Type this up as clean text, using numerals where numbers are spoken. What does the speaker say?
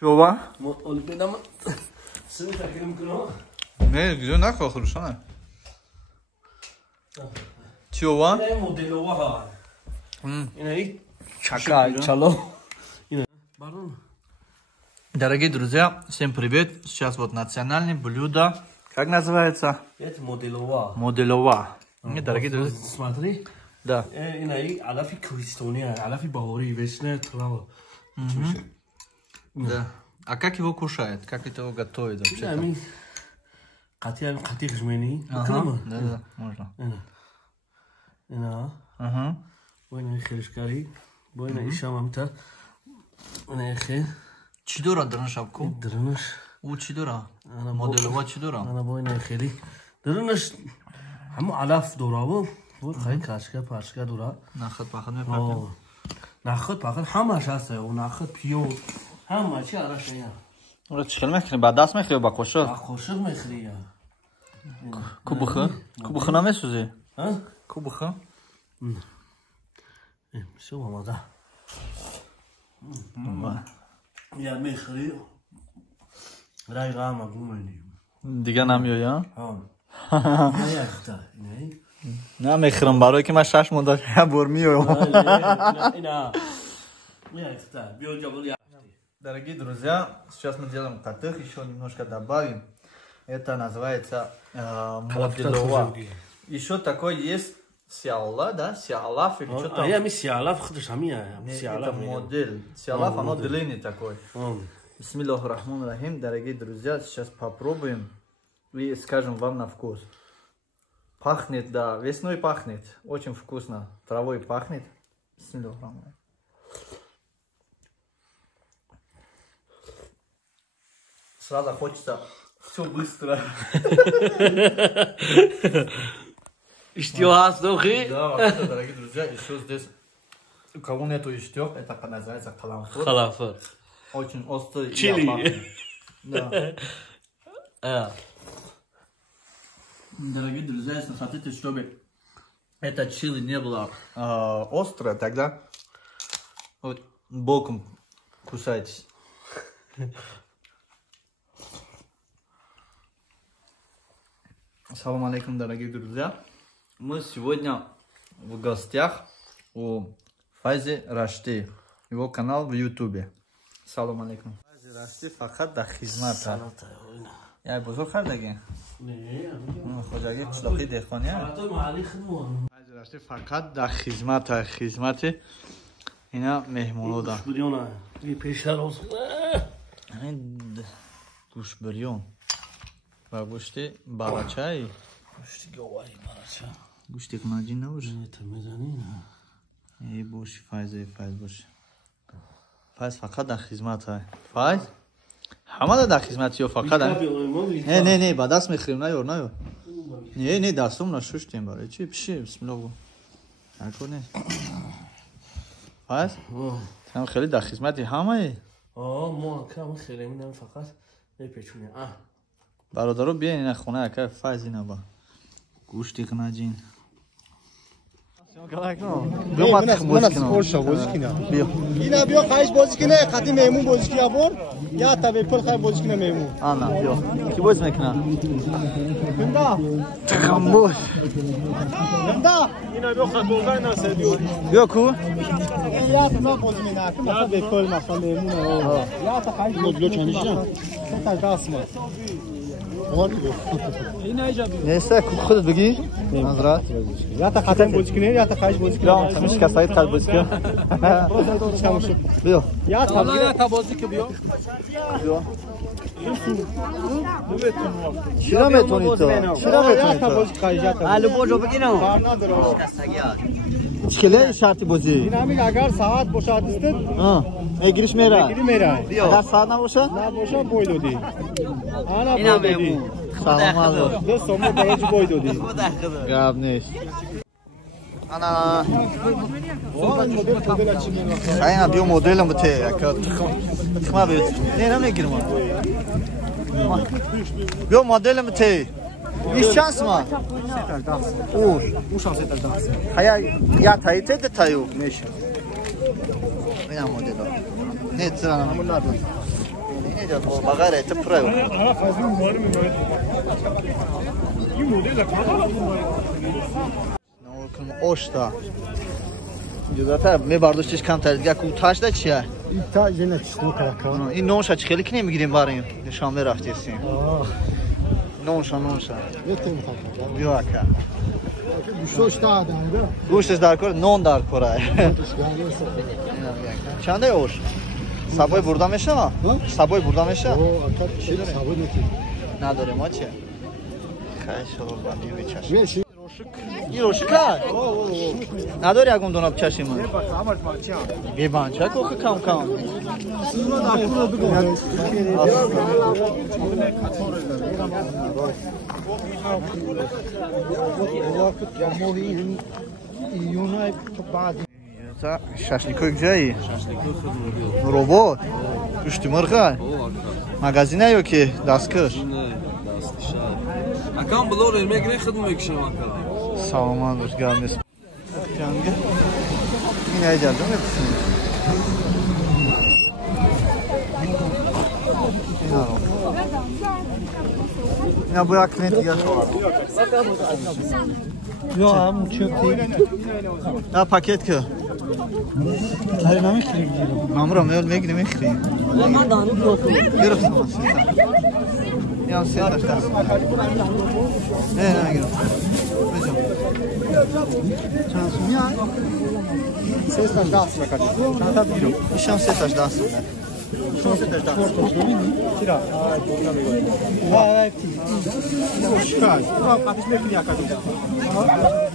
شو بدم سنی فکر میکنم نه گیرو نکن خروشانه چیوان این مدل ها این чакай чало Барон. Дорогие друзья, всем привет. Сейчас вот национальное блюдо. Как называется? Это моделова. Моделова. Дорогие друзья. Смотри. Да. И аляфи куристония, аляфи бавари, весна трава. Да. А как его кушают? Как это его готовят вообще? Кати жмени. Да, можно. Ага. Бойна хелишкари. Бойна ишамамта. Нехе. چی داره درنشابکو؟ درنش. او چی داره؟ مدلوا چی داره؟ انا بوینه خیلی. درنش همو علف داره بود خیلی کاشکه پاشکه داره. نخود پاخد میپرده. نخود پاخد همش هسته و نخود پیو همه چی آرش نیا. اون چیکار میکنی؟ بعد دست میخوری با قاشق؟ با قاشق میخوری. کوبخه؟ کوبخه نمیسوزه؟ ها؟ کوبخه؟ شو ماذا؟ یا میخوری. رای قام اگومنی. دیگه نمیای یا؟ نه اختا. نه میخرم برای که من 6 مدت بر میایم. نه اختا. بیو جابل. Дорогие друзья, сейчас мы делаем катых, еще немножко добавим. Это называется моделова. Еще такой есть сиалла, да? Сиалаф или что там? Я ми сиалаф, ходишь, а меня это модель. Сиалаф, оно длинный такой. Бисмиллахи рахмани рахим. Дорогие друзья, сейчас попробуем и скажем вам на вкус. Пахнет, да, весной пахнет. Очень вкусно. Травой пахнет. Бисмиллахи рахмани. Сразу хочется все быстро. Иштёх, дохи? Да, дорогие друзья, еще здесь, у кого нету иштёх, это называется каламфур. Каламфур. Очень острый. Чили. Да. Дорогие друзья, если хотите, чтобы это чили не было острое, тогда вот боком кусайтесь. Ассаламу алейкум, дорогие друзья. Мы сегодня в гостях у Файзи Рашти. Его канал в Ютубе. Ассаламу алейкум. Файзи Рашти фақат дар хизмат. Я бузург хардаги? Не, хоҷагӣ қишлоқи деҳқония? Файзи Рашти фақат дар хизмати ина меҳмонода. Гӯшбирён. و گوشت بالاچای گوشت گواری بالاچا گوشت کناجی نباشه تو میزنی نه ای باشه فایز باشه فایز فقط در خدمت های فایز همه در خدمتی و فقط نه با دست میخریم نه نه دستم نشوشتیم برای چی بشه بسم الله نکنه فایز هم خیلی در خدمتی همه ما کم خیلی میدم فقط نپیچونه برادرو بیاین اینا خونه که فایز اینا با گوشتی کناجین بیا من از خورشا بازی کنم اینا بیا خواهش بازی کنه خطی میمون بازی کنه بور یا تا به پل خواهی بازی کنه میمون آنا بیا کی بازی میکنه بندا خموش بندا اینا بیا خواهی بازی نسه بیا کو یا تا بازی میکنه مثلا به پل مثلا میمون یا تا خواهش بازی کنه تا دست ما نیسته که خودت بگی نظرات یا تا خطر بازی کنه یا تا خواهش بازی کنه یا همش کسایت خواهد بازی کنه بیا یا تا بازی که بیا چرا میتونی تو؟ یا تا بازی خواهش یا تا الو بوجو بگیرم چکله شرطی بازی این همین اگر ساعت باشد استد گیرش میره بیا در ساعت نباشه؟ نباشه بوی دادی اینا میمون سلام علیکم دست ما برای بوی دادی گرب نیست انا اینا بیو مدلم بته تخمه بیو نه نمیگیرم بیو مدلم بته ایش چند ما اوش آسه دست یا تایید تایو میشه اینا مدل نه ترا Neydi? Bakar eti pıra yok. Ne olsun oş da. Zaten mi bardoştiş kam terziga ku taş da çiğe. Ta yine çıktı kaka. İn nonşa çıkeli ki ne mi gideyim barayım? Şam ver aftesin. Nonşa. Ne tem kaka. Yok ha. Düşoş da adamdı. Goştes dar kor, non dar koray. Çanda yoş. Saboy burada meşe ha? Saboy burada meşe. O akat şey sabır ne? Nadore maçı. Kaç olur ben bir çaş. Ne şey? Roşuk ha? Nadore agum donap çaşı mı? Bak amart maçı. Bir bança koku kam. Siz de akıllı bir gol. Vakit ya mohi yunay بعد Şaşlık güzel. Robot. Üçtü mırka. Magazine yok ki daskır. Akam bulur elmek ne khidmet ekşim akam. Sağman hoş geldiniz. Cangi. Yine geldim hepsini. Ya bu akvent ya. Yok am çöp değil. Ya paket ki. Hayır ne mi Mamram ölmeye gideyim ekleyin. Görürsün onu sen. Ya sen taştarsın. Ne gel. Şansım ya. Ses taş da asla kaç. Tabii. Nişan set taş daha sonra. Nişan set taş daha sonra. Tira. Ha, evet. Hoş geldin. Bak, ateş bekliyor kadın.